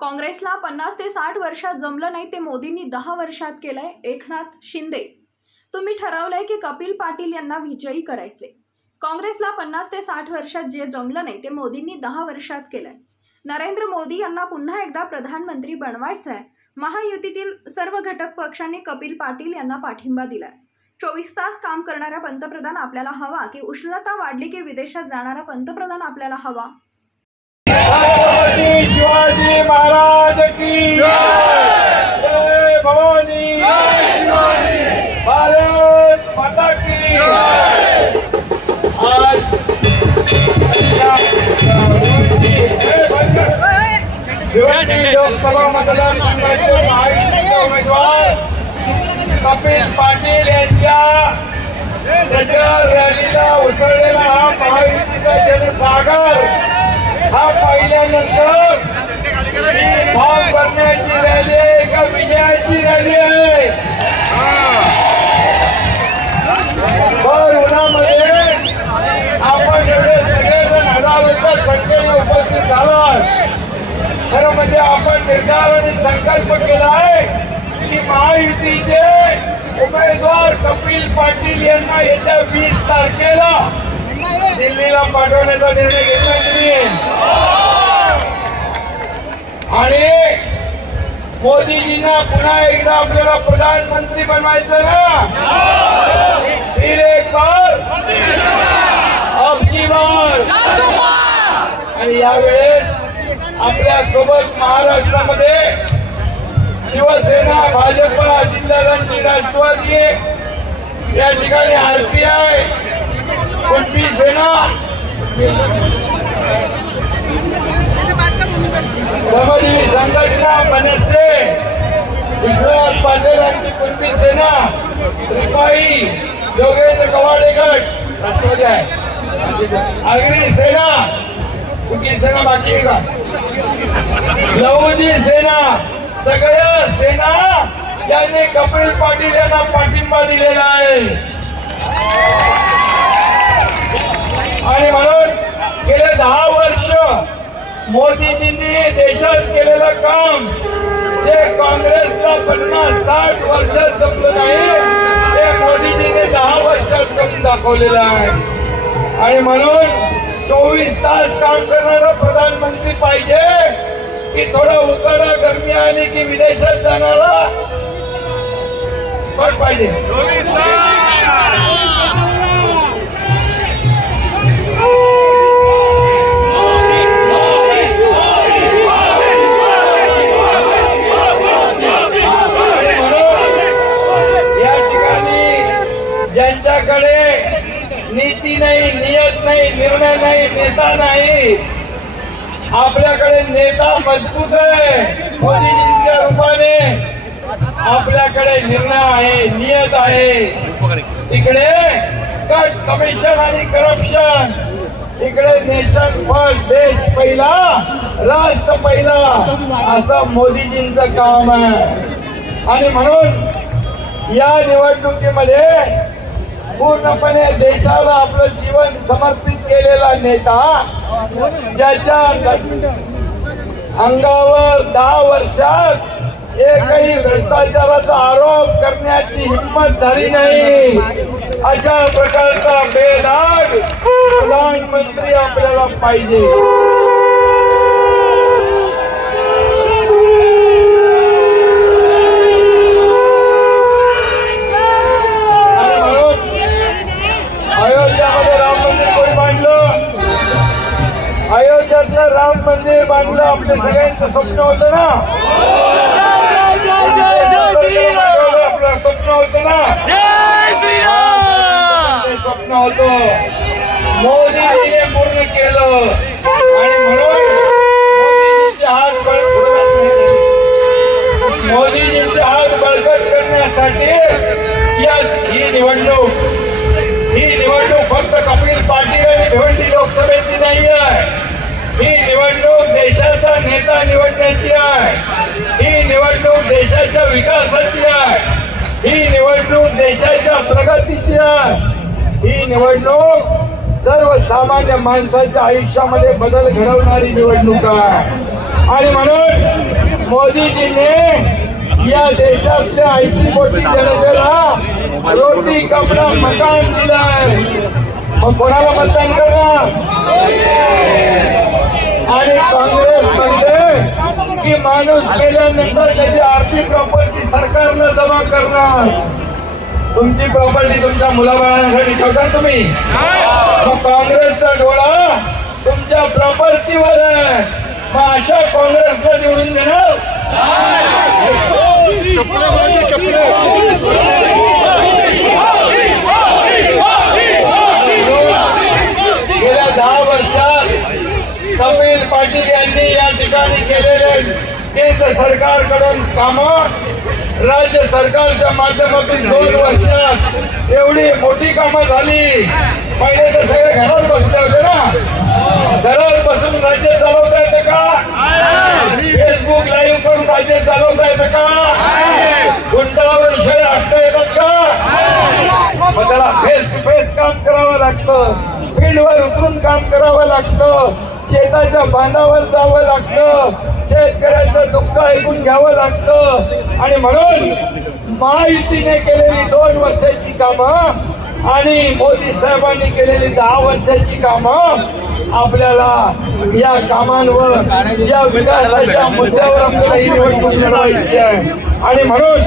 काँग्रेसला पन्नास ते साठ वर्षात जमलं नाही ते मोदींनी दहा वर्षात केलंय एकनाथ शिंदे. तुम्ही ठरवलंय की कपिल पाटील यांना विजयी करायचे. काँग्रेसला पन्नास ते साठ वर्षात जे जमलं नाही ते मोदींनी दहा वर्षात केलंय. नरेंद्र मोदी यांना पुन्हा एकदा प्रधानमंत्री बनवायचं आहे महायुतीतील सर्व घटक पक्षांनी कपिल पाटील यांना पाठिंबा दिलाय. चोवीस तास काम करणारा पंतप्रधान आपल्याला हवा की उष्णता वाढली की विदेशात जाणारा पंतप्रधान आपल्याला हवा? महाराज की जय। भवानी। भारत माता की आज लोकसभा मतदारसंघाचे महायुतीचे उमेदवार कपिल पाटील यांच्या प्रचार रॅलीला उसळलेला हा महायुतीचा जनसागर हा पाहिल्यानंतर ही भाव करण्याची रॅली आहे का विजयाची रॅली आहे भर उन्हामध्ये आपण एवढे सगळेजण हजारोच्या संख्येने उपस्थित झालात म्हणजे आपण निर्धार आणि संकल्प केला आहे की महायुतीचे उमेदवार कपिल पाटील यांना येत्या वीस तारखेला दिल्लीला पाठवण्याचा निर्णय घेतला तुम्ही. आणि मोदीजींना पुन्हा एकदा आपल्याला प्रधानमंत्री बनवायचं ना? आणि यावेळेस आपल्यासोबत महाराष्ट्रामध्ये शिवसेना भाजपा जिल्हारांची राष्ट्रवादी या ठिकाणी आरपीआय कुणबी सेना? श्रमजीवी संघटना मनसे विश्वनाथ पाटील यांची कुणबी सेना? रिपाई योगेंद्र कवाडेगड राष्ट्रवादी आहे. अग्नी सेना कुठली सेना बाकी आहे का? लहुजी सेना सगळ्या सेना यांनी कपिल पाटील यांना पाठिंबा दिलेला आहे. आणि म्हणून गेले दहा वर्ष मोदीजींनी देशात केलेलं काम ते काँग्रेसला पन्नास साठ वर्षात जमलं नाही ते मोदीजींनी दहा वर्षात करून दाखवलेलं आहे. आणि म्हणून चोवीस तास काम करणारा प्रधानमंत्री पाहिजे. की थोडा उकाडा गरमी आली की विदेशात जाणारा. पण पाहिजे. या ठिकाणी ज्यांच्याकडे नीती नाही नाही निर्णय नाही नेता नाही. आपल्याकडे नेता मजबूत आहे. मोदीजींच्या रूपाने आपल्याकडे निर्णय आहे नियत आहे. इकडे कट कमिशन आणि करप्शन. इकडे नेशन फर्स्ट देश पहिला राष्ट्र पहिला. असं मोदीजींचं काम आहे. आणि म्हणून या निवडणुकीमध्ये पूर्णपणे देशाला आपलं जीवन समर्पित केलेला नेता ज्याच्या अंगावर दहा वर्षात एकही भ्रष्टाचाराचा आरोप करण्याची हिंमत झाली नाही. अशा प्रकारचा बेदाग प्रधानमंत्री आपल्याला पाहिजे. सगळ्यांचं स्वप्न होतं ना। आपलं स्वप्न होतं ना स्वप्न होतं। मोदीजीने पूर्ण केलं। आणि म्हणून मोदीजींचे हात बळ पुढे जात नाही. मोदीजींचे हात बळकट करण्यासाठी या ही निवडणूक ही निवडणूक फक्त कपिल पाटील आणि भिवंडी लोकसभेची नाही आहे ही देशाचा नेता निवडण्याची आहे. ही निवडणूक देशाच्या विकासाची आहे. ही निवडणूक देशाच्या प्रगतीची आहे. ही निवडणूक सर्वसामान्य माणसाच्या आयुष्यामध्ये बदल घडवणारी निवडणूक आहे. आणि म्हणून मोदीजीने या देशातल्या ऐंशी कोटी जनतेला रोटी कपडा मकान दिलाय. मग कोणाला मतदान करणार? माणूस गेल्यानंतर त्याची आर्थिक प्रॉपर्टी सरकारनं जमा करणार? तुमची प्रॉपर्टी तुमच्या मुलाबाळांसाठी ठेवता तुम्ही? मग काँग्रेसचा डोळा तुमच्या प्रॉपर्टीवर आहे. मग अशा काँग्रेसला निवडून देणार? गेल्या दहा वर्षात कपिल पाटील यांनी या ठिकाणी केंद्र सरकारकडून कामं राज्य सरकारच्या माध्यमातून दोन वर्षात एवढी मोठी कामं झाली. पहिले तर सगळे घरात बसले होते ना. घरात बसून राज्य बांधावर जावं लागतं. शेतकऱ्यांचं दुःख ऐकून घ्यावं लागतं. आणि म्हणून महायुतीने केलेली दोन वर्षाची कामं आणि मोदी साहेबांनी केलेली दहा वर्षाची कामं आपल्याला या कामांवर या विकासाच्या मुद्द्यावर आपल्याला ही निवडणूक लढवायची आहे. आणि म्हणून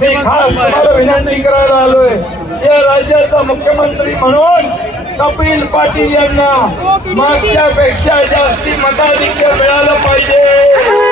मी खास तुम्हाला विनंती करायला आलोय या राज्याचा मुख्यमंत्री म्हणून कपिल पाटील यांना मागच्यापेक्षा जास्ती मताधिक्य मिळालं पाहिजे.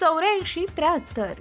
चौऱ्याऐंशी त्र्याहत्तर